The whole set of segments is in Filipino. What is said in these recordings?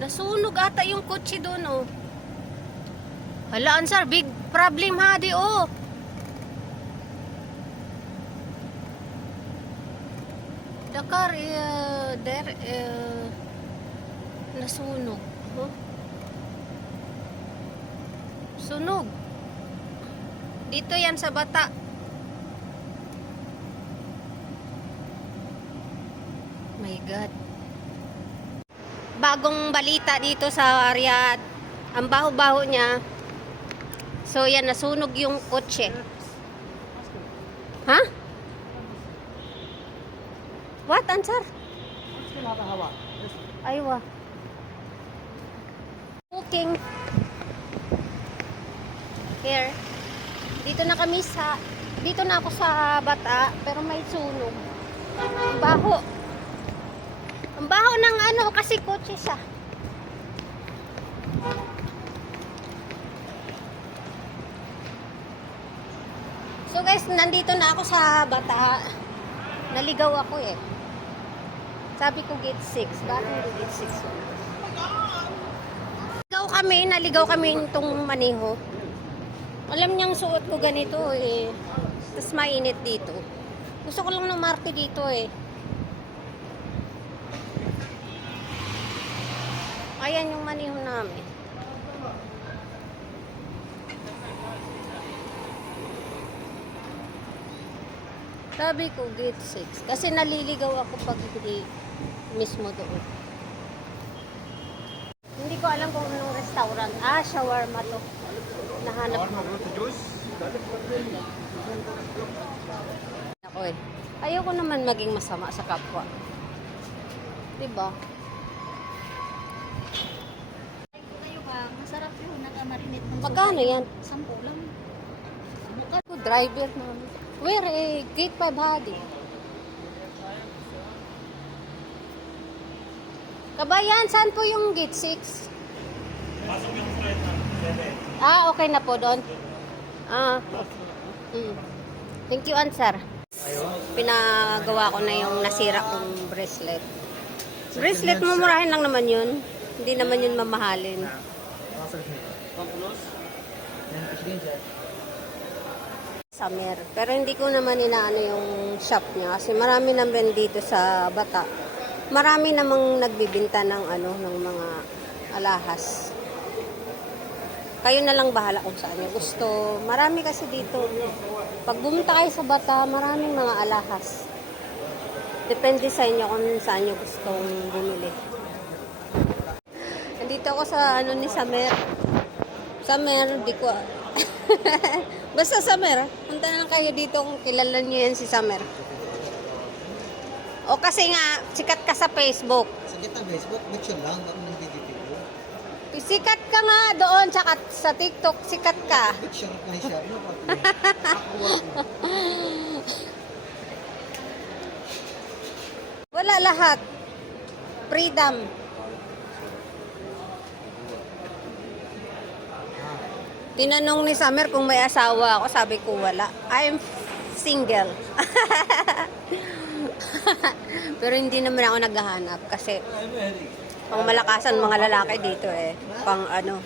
Nasunog ata yung kotse doon, oh. Halaan, sir. Big problem, hadi, oh. The car, nasunog. Huh? Sunog. Dito yan sa bata. My God. Bagong balita dito sa Riyadh. Ang baho-baho niya. So yan, nasunog yung kotse. Ha? What, answer? Aywa. Cooking. Here. Dito na kami sa... Dito na ako sa bata. Pero may sunog. Ang baho. Ang baho ng ano, kasi kotse siya. So guys, nandito na ako sa bata. Naligaw ako eh. Sabi ko gate 6. Bakit hindi gate 6? Naligaw kami itong maniho. Alam niyang suot ko ganito eh. Tapos mainit dito. Gusto ko lang ng Marte dito eh. Ayan yung maniho namin. Sabi ko gate 6. Kasi naliligaw ako pag hindi mismo doon. Hindi ko alam kung anong restaurant. Ah, shawarma to. Nahanap ko. Ako eh. Ayoko naman maging masama sa kapwa. Diba? Masarap yun, naka-marinate mo. Magkano yan? 10 lang. Ako, driver namin. Where eh? Gate 5 hadi. Kabayan, saan po yung gate 6? Pasok yung flight ng 7. Ah, okay na po doon. Ah. Thank you, answer. Pinagawa ko na yung nasira kong bracelet. Bracelet, mumurahin lang naman yun. Hindi naman yun mamahalin. Summer. Pero hindi ko naman inaano yung shop niya. Kasi marami naman dito sa Bata. Marami namang nagbibinta ng ano, ng mga alahas. Kayo na lang bahala kung saan niyo gusto. Marami kasi dito. Pag bumunta kayo sa Bata, maraming mga alahas. Depende sa inyo kung saan niyo gustong bumili. Nandito ako sa ano ni Summer. Summer, di ko... Basta Summer, punta na lang kayo dito kung kilala niyo yan si Summer. O kasi nga, sikat ka sa Facebook. Sakit ang Facebook, mention lang, ako ng BDP ko. Sikat ka nga doon, tsaka sa TikTok, sikat ka. Share na share mo, pati. Wala lahat. Freedom. Tinanong ni Summer kung may asawa ako, sabi ko wala. I'm single. Pero hindi naman ako naghahanap kasi pang malakasan mga lalaki dito eh. Pang ano.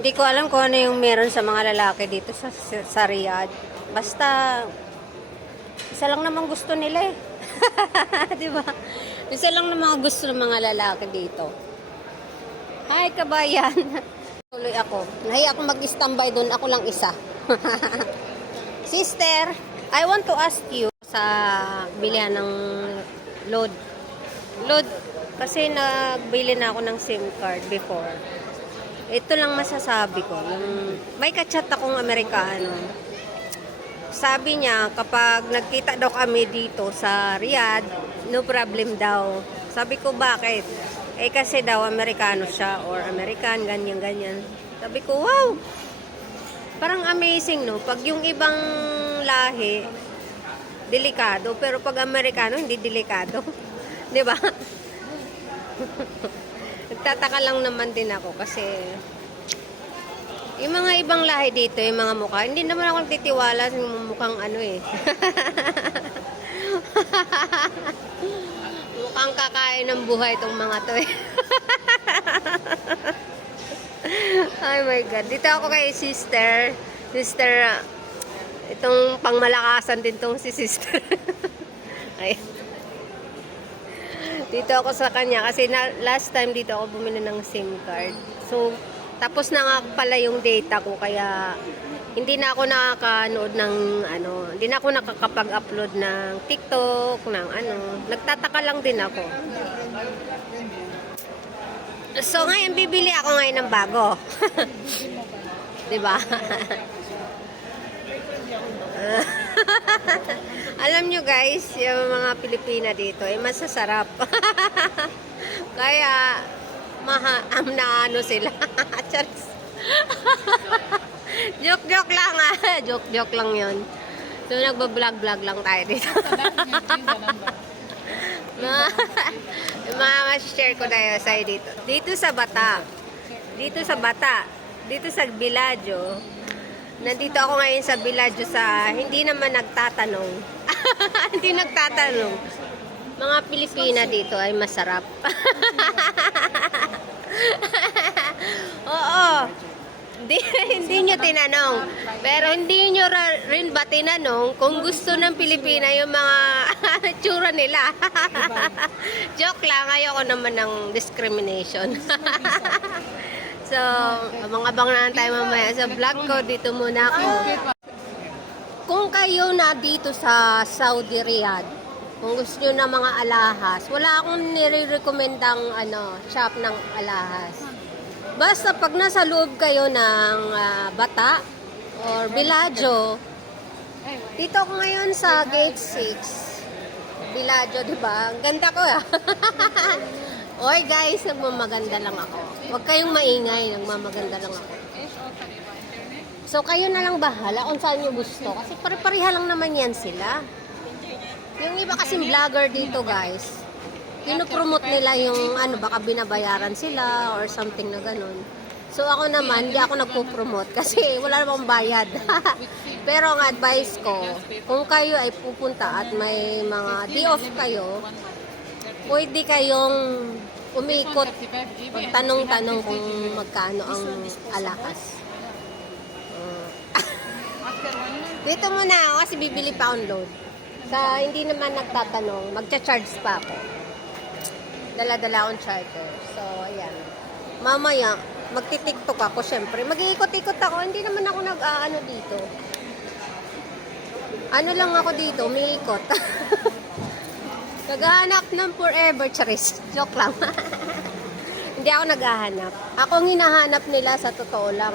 Hindi ko alam kung ano yung meron sa mga lalaki dito sa Riyadh. Basta isa lang naman gusto nila eh. Di ba? Isa lang naman gusto ng mga lalaki dito. Hi kabayan. Tuloy ako. Nahiya akong mag-standby doon. Ako lang isa. Sister, I want to ask you sa bilihan ng load. Load, kasi nagbili na ako ng SIM card before. Ito lang masasabi ko. May kachat akong Amerikano. Sabi niya, kapag nagkita daw kami dito sa Riyadh, no problem daw. Sabi ko, bakit? Eh kasi daw Amerikano siya or American, ganyan-ganyan. Sabi ko, wow! Parang amazing, no? Pag yung ibang lahi, delikado. Pero pag Amerikano, hindi delikado. Di ba? Nagtataka lang naman din ako kasi yung mga ibang lahi dito, yung mga mukha, hindi naman ako nagtitiwala sa mukhang ano eh. Mukhang kakain ng buhay itong mga to eh. Oh my God. Dito ako kay sister. Sister, itong pangmalakasan din tong si sister. Ay. Dito ako sa kanya kasi last time dito ako bumili ng SIM card. So, tapos na nga pala yung data ko kaya hindi na ako nakakanood ng hindi na ako nakakapag-upload ng TikTok, ng Nagtataka lang din ako. So, ngayon bibili ako ngayon ng bago. 'Di ba? Alam nyo guys, yung mga Pilipina dito ay masasarap. Kaya na sila. Charis. Joke lang Joke lang yun. So nagbablog lang tayo dito. Share ko tayo sa dito. Dito sa Bata. Dito sa Villaggio. Nandito ako ngayon sa Villaggio hindi naman nagtatanong. Hindi nagtatanong. Mga Pilipina dito ay masarap. Oo. Hindi nyo tinanong. Pero hindi nyo rin ba tinanong kung gusto ng Pilipina yung mga tsura nila. Joke lang. Ayoko naman ng discrimination. So, abang-abang na lang tayo mamaya sa vlog ko. Dito muna ako. Kung kayo na dito sa Saudi Riyadh, kung gusto nyo ng mga alahas, wala akong nire-recommendang shop ng alahas. Basta pag nasa loob kayo ng Bata or Villaggio, dito ako ngayon sa Gate 6. Villaggio, diba? Ang ganda ko Oy guys, nagmamaganda lang ako. Huwag kayong maingay, nagmamaganda lang ako. So kayo na lang bahala kung saan nyo gusto. Kasi pare-pareha lang naman yan sila. Yung iba kasing vlogger dito guys, pinopromote nila yung baka binabayaran sila or something na ganun. So ako naman, hindi ako nagpo-promote kasi wala namang bayad. Pero ang advice ko, kung kayo ay pupunta at may mga day off kayo, pwede kayong umikot, tanong-tanong kung magkano ang alahas. Dito muna ako kasi bibili pa akong load. Hindi naman nagtatanong, magcha-charge pa ako. Dala-dala akong charger. So, ayan. Mamaya, magti-tiktok ako syempre. Mag-iikot-ikot ako. Hindi naman ako dito. Lang ako dito, umiikot. Naghahanap ng forever, charis. Joke lang. Hindi ako naghahanap. Ako ang hinahanap nila sa totoo lang.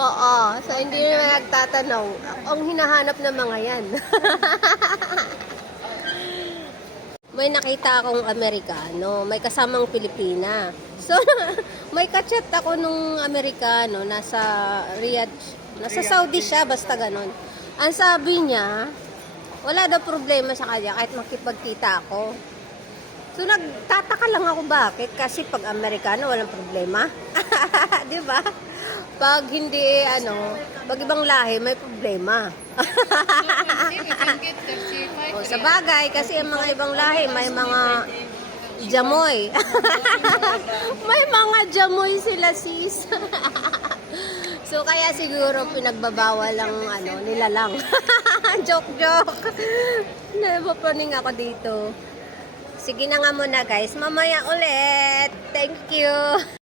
Oo. So, hindi naman nagtatanong. Ang hinahanap ng mga yan. May nakita akong Amerikano. May kasamang Pilipina. So, may kachat ako nung Amerikano. Nasa Riyadh. Nasa Saudi siya. Basta ganon. Ang sabi niya, wala daw problema sa kanya kahit makipagkita ako. So, nagtataka lang ako bakit. Kasi pag Amerikano, walang problema. Di ba? Pag hindi, pag ibang lahi, may problema. O, sa bagay, kasi ang mga ibang lahi, may mga jamoy. May mga jamoy sila, sis. So, kaya siguro pinagbabawal lang, nila lang. Joke. Napapaning ako dito. Sige na nga muna, guys. Mamaya ulit. Thank you.